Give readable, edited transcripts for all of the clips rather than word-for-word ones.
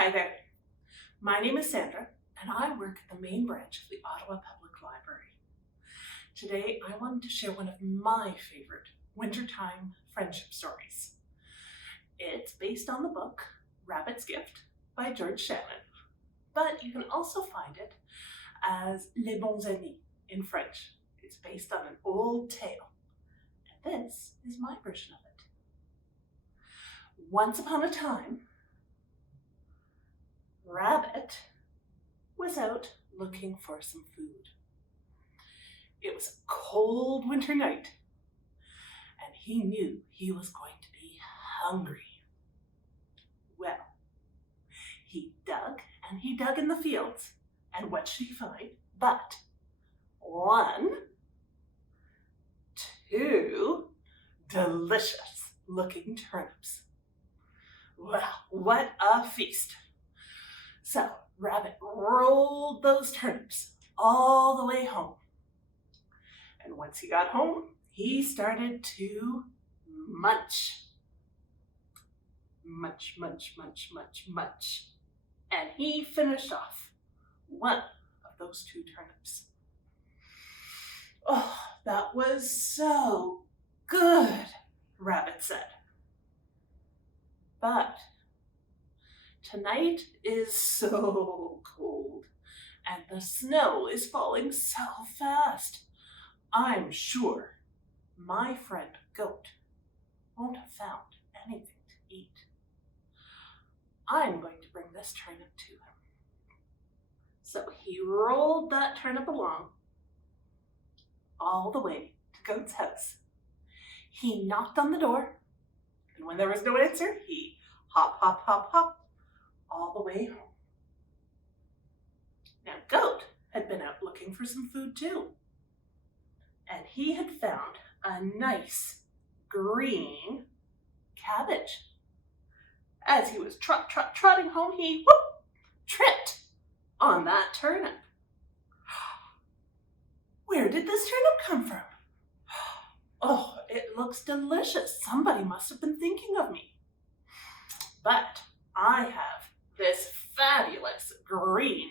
Hi there. My name is Sandra, and I work at the main branch of the Ottawa Public Library. Today, I wanted to share one of my favorite wintertime friendship stories. It's based on the book Rabbit's Gift by George Shannon, but you can also find it as Les Bons Amis in French. It's based on an old tale, and this is my version of it. Once upon a time, Rabbit was out looking for some food. It was a cold winter night, and he knew he was going to be hungry. Well, he dug and he dug in the fields, and what should he find but 1, 2 delicious looking turnips. Well, what a feast! So Rabbit rolled those turnips all the way home. And once he got home, he started to munch. Munch, munch, munch, munch, munch. And he finished off one of those 2 turnips. Oh, that was so good, Rabbit said. But tonight is so cold, and the snow is falling so fast. I'm sure my friend Goat won't have found anything to eat. I'm going to bring this turnip to him. So he rolled that turnip along all the way to Goat's house. He knocked on the door, and when there was no answer, he hop, hop, hop, hop, all the way home. Now, Goat had been out looking for some food too, and he had found a nice green cabbage. As he was trotting home, he tripped on that turnip. Where did this turnip come from? Oh, it looks delicious. Somebody must have been thinking of me. But I have this fabulous green,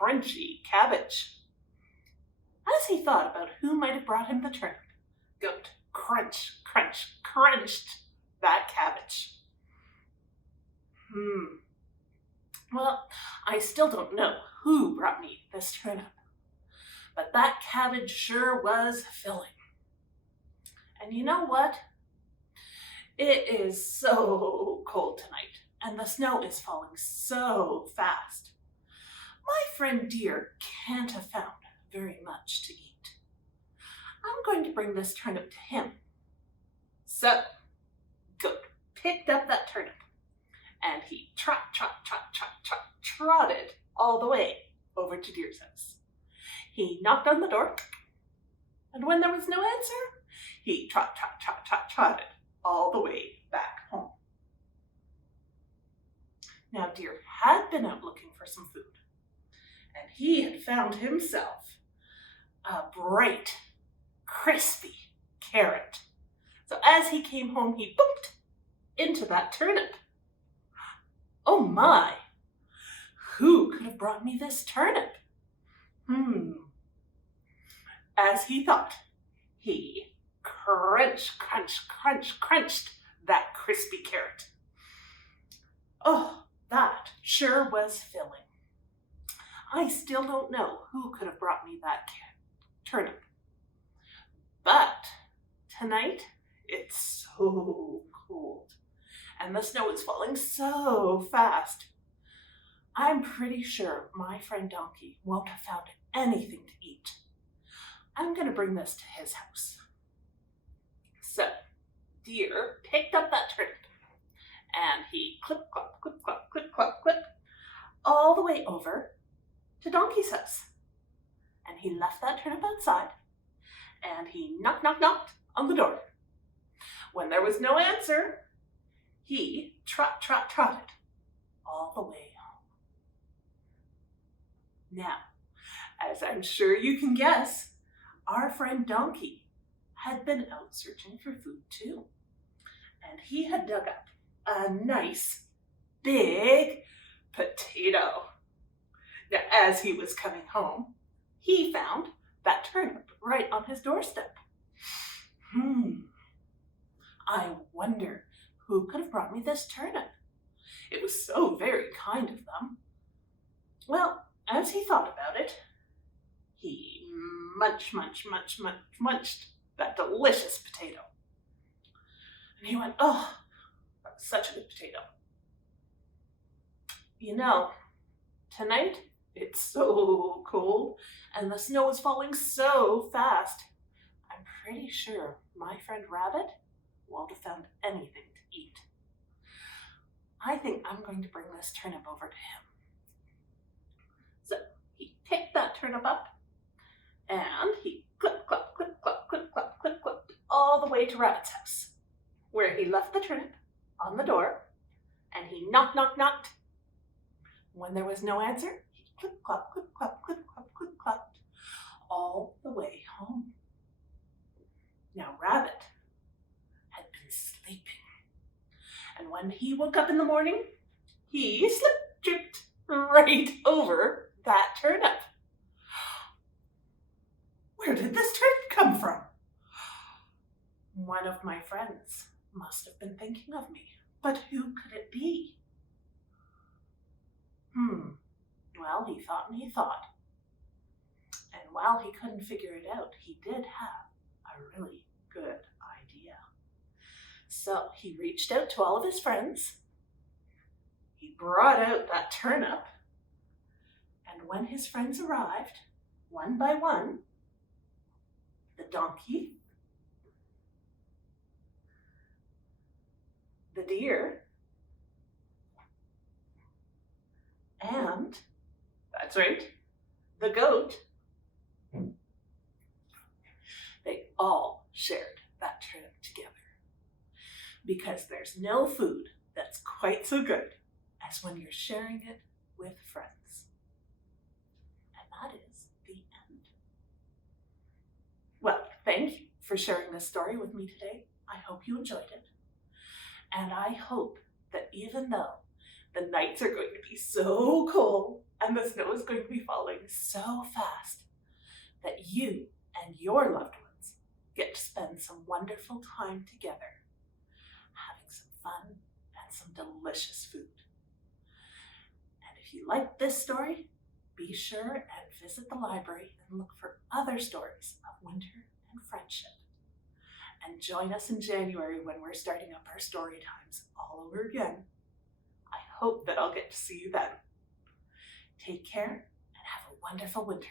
crunchy cabbage. As he thought about who might have brought him the turnip, Goat crunch, crunch, crunched that cabbage. Well, I still don't know who brought me this turnip, but that cabbage sure was filling. And you know what? It is so cold tonight, and the snow is falling so fast. My friend Deer can't have found very much to eat. I'm going to bring this turnip to him. So, Goat picked up that turnip, and he trotted all the way over to Deer's house. He knocked on the door, and when there was no answer, he trotted all the way back home. Now, Deer had been out looking for some food, and he had found himself a bright, crispy carrot. So as he came home, he booped into that turnip. Oh my! Who could have brought me this turnip? As he thought, he crunched that crispy carrot. Oh, that sure was filling. I still don't know who could have brought me that turnip. But tonight, it's so cold, and the snow is falling so fast. I'm pretty sure my friend Donkey won't have found anything to eat. I'm going to bring this to his house. So, Deer picked up that turnip, and he clip, clop, clip, clop, clip, clop, clip, all the way over to Donkey's house. And he left that turnip outside, and he knocked on the door. When there was no answer, he trotted all the way home. Now, as I'm sure you can guess, our friend Donkey had been out searching for food too. And he had dug up a nice, big, as he was coming home, he found that turnip right on his doorstep. I wonder who could have brought me this turnip. It was so very kind of them. Well, as he thought about it, he munched that delicious potato. And he went, oh, that was such a good potato. You know, tonight it's so cold and the snow is falling so fast. I'm pretty sure my friend Rabbit won't have found anything to eat. I think I'm going to bring this turnip over to him. So he picked that turnip up and he clip, all the way to Rabbit's house, where he left the turnip on the door and he knocked. When there was no answer, he clip-clop, all the way home. Now Rabbit had been sleeping, and when he woke up in the morning, he tripped right over that turnip. Where did this turnip come from? One of my friends must have been thinking of me, but who could it be? Well, he thought and he thought. And while he couldn't figure it out, he did have a really good idea. So he reached out to all of his friends. He brought out that turnip. And when his friends arrived, one by one, the donkey, the deer, and, that's right, the goat, they all shared that turnip together. Because there's no food that's quite so good as when you're sharing it with friends. And that is the end. Well, thank you for sharing this story with me today. I hope you enjoyed it. And I hope that even though the nights are going to be so cold and the snow is going to be falling so fast, that you and your loved ones get to spend some wonderful time together, having some fun and some delicious food. And if you like this story, be sure and visit the library and look for other stories of winter and friendship. And join us in January when we're starting up our story times all over again. I hope that I'll get to see you then. Take care and have a wonderful winter.